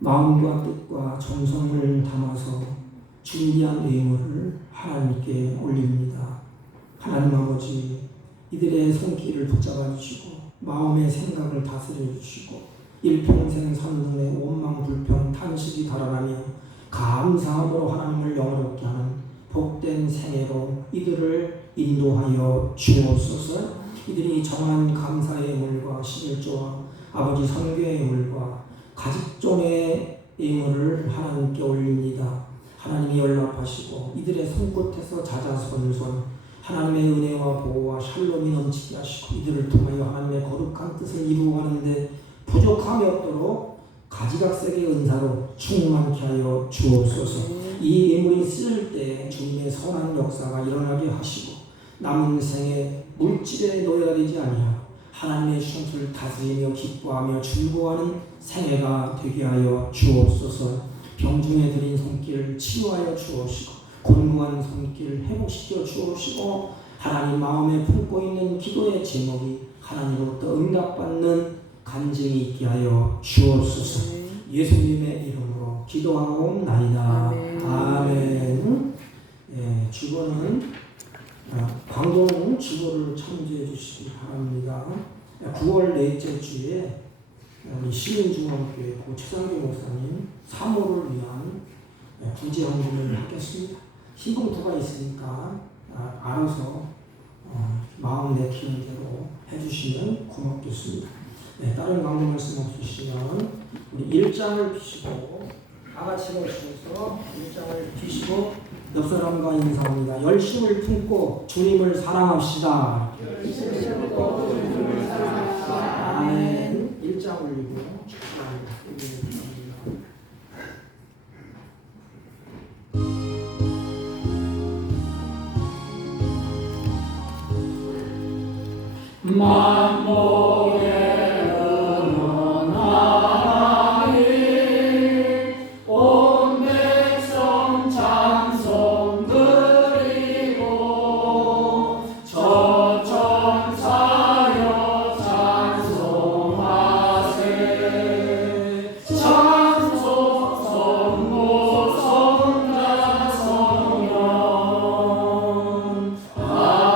마음과 뜻과 정성을 담아서 준비한 예물을 하나님께 올립니다. 하나님 아버지, 이들의 손길을 붙잡아 주시고 마음의 생각을 다스려 주시고 일평생 산등의 원망 불평 탄식이 달아나며 감사함으로 하나님을 영화롭게 하는 복된 생애로 이들을 인도하여 주옵소서. 이들이 정한 감사의 예물과 11조와 아버지 선교의 예물과 가직종의 예물을 하나님께 올립니다. 하나님이 연락하시고 이들의 손끝에서 자자손손 하나님의 은혜와 보호와 샬롬이 넘치게 하시고 이들을 통하여 하나님의 거룩한 뜻을 이루어가는데 부족함이 없도록 가지각색의 은사로 충만케 하여 주옵소서. 이 예물이 쓰일 때 주님의 선한 역사가 일어나게 하시고 남은 생에 물질에 노예가 되지 아니하고 하나님의 션수를 다스리며 기뻐하며 즐거워하는 생애가 되게 하여 주옵소서. 병중에 들인 손길을 치유하여 주옵시고 곤고한 손길을 회복시켜 주옵시고 하나님 마음에 품고 있는 기도의 제목이 하나님으로부터 응답받는 간증이 있게 하여 주옵소서. 예수님의 이름으로 기도하옵나이다. 아멘. 예, 주보는 광동 주보를 참조해 주시기 바랍니다. 9월 넷째 주에 우리 시민중앙교회 최상규 목사님 사모를 위한 구제헌금을 하겠습니다. 희봉투가 있으니까 알아서 마음 내키는 대로 해주시면 고맙겠습니다. 네, 다른 강조 말씀 없으시면 우리 1장을 피시고 다 같이 모셔서 1장을 피시고 옆 사람과 인사합니다. 열심을 품고 주님을 사랑합시다. 아멘. 1장 올리고 축하합니다. 만복의 은원하니 온 백성 찬송 드리고 저천사여 찬송하세. 찬송 성모 성자 성령 아멘.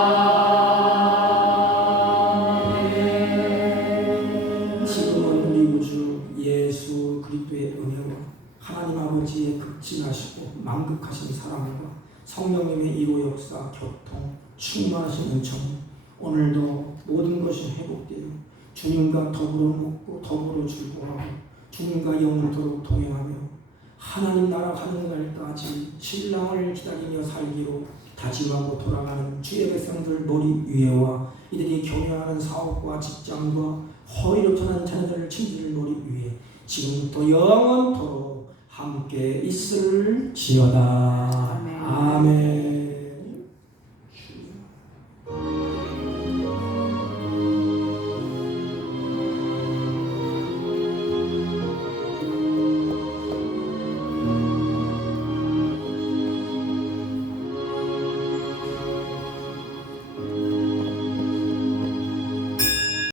지금은 우리 구주 예수 그리스도의 은혜와 하나님 아버지의 극진하시고 만극하신 사랑과 성령님의 이로 역사 교통 충만하신 은총 오늘도 모든 것이 회복되어 주님과 더불어 먹고 더불어 즐거워하고 주님과 영원토록 동행하며 하나님 나라 가는 날까지 신랑을 기다리며 살기로 다짐하고 돌아가는 주의 백성들 머리 위에와 이들이 경영하는 사업과 직장과 허위로 전한 자녀들 친지를 머리 위에 지금부터 영원토록 함께 있을지어다. 아멘.